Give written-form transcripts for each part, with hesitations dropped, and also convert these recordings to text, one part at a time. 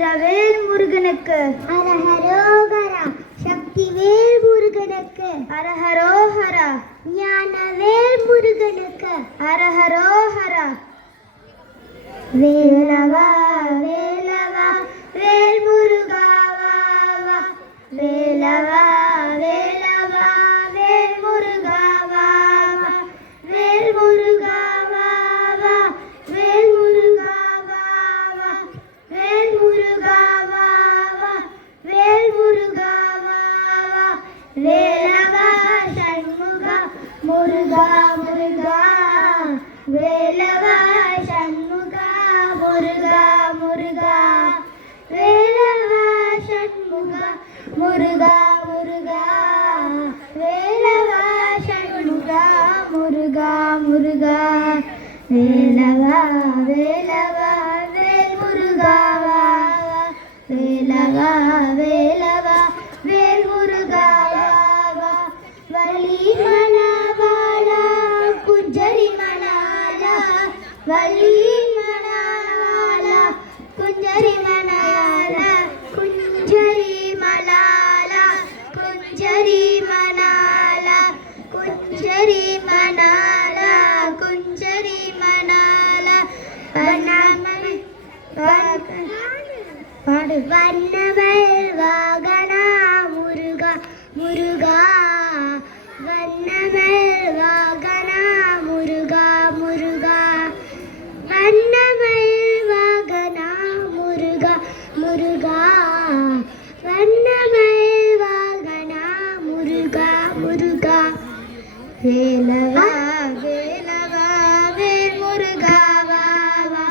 வீரவேல் முருகனுக்கு அரஹரோகரா. சக்திவேல் முருகனுக்கு அரஹரோஹரா. ஞானவேல் முருகனுக்கு அரஹரோஹரா. வேலவா வேலவா வேல் முருகா வா வா. வேலவா வேலவா வேல் முருகா வா வா. வேல் முருகா வா வா. வேல் முருகா வா வா. வேல் முருகா வா வா. வேல் முருகா வா வா. வேலவா சண்முகா முருகா முருகா. வேலவா சண்முகா முருகா முருகா. வேலவா சண்முகா முருகா முருகா. வேலவா சண்முகா முருகா முருகா. வேலவா வேலவா வேல் முருகா வா வா. வேலவா வேலவா வேல் முருகா வா வா. வலி மணவாளா குஞ்சரி மணாலா. வலி மணவாளா குஞ்சரி மணாலா. குஞ்சரி மணாலா. குஞ்சரி மணாலா. குஞ்சரி மணாலா. குஞ்சரி மணாலா. வண்ணமணி பாடு. வண்ணமயில் வாகனா முருகா முருகா. வண்ணமயில் வாகனா முருகா முருகா. வண்ணமயில் வாகனா முருகா முருகா. வண்ணமயில் வாகனா முருகா முருகா. வேலவா வேலவா வேல் முருகா வா வா.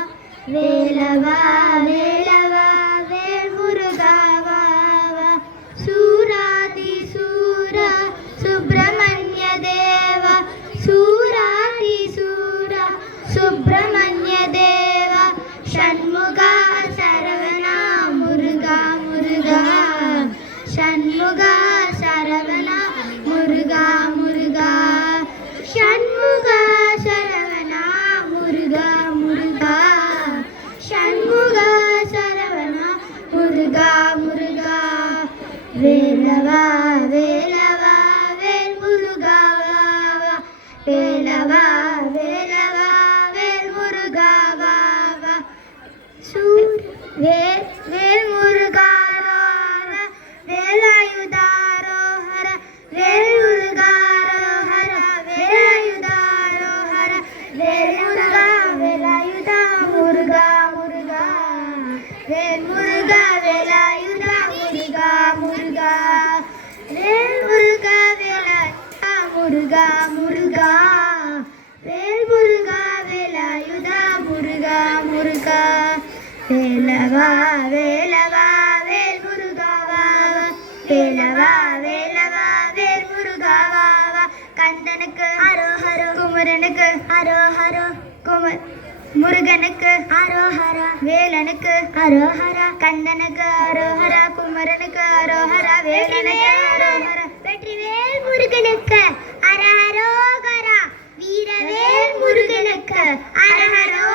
வேலவா வேலவா வேல் முருகா வா வா. சூராதி சூரா சுப்பிரமணிய தேவா. சூராதி சூரா சுப்பிரமணிய தேவா. ஷண்முகா சரவணா முருகா முருகா. ஷண்முகா சரவணா முருகா முருகா. ஷண்முகா சரவணா முருகா முருகா. ஷண்முகா சரவணா முருகா முருகா. வேலவா வேலவா வேல் முருகா வா வா. வேலவா வேலவா வேல் முருகா வா வா. வேல் வேல் முருகா ரோஹர. வேலாயுதா ரோஹர. வேல் முருகா ரோஹர. வேலாயுதா ரோஹர. வேல் முருகா வேலாயுதா முருகா முருகா. வேல் முருகா வேலாயுதா முருகா முருகா. வேல் முருகா வேலாயுதா முருகா முருகா. வேல் முருகா வேலாயுதா முருகா முருகா. வேலவா வேலவா வேல் முருகா வா வா. வேலவா வேலவா வேல் முருகா வா வா. கந்தனுக்கு அரோஹரோ. குமரனுக்கு அரோஹரோ. முருகனுக்கு அரோஹரா. வேலனுக்கு அரோஹரா. கந்தனுக்கு அரோஹரா. குமரனுக்கு அரோஹரா. வேலனுக்கு அரோஹரா. வெற்றிவேல் முருகனுக்கு அரஹரோகரா. வீரவேல் முருகனுக்கு அரஹரோ.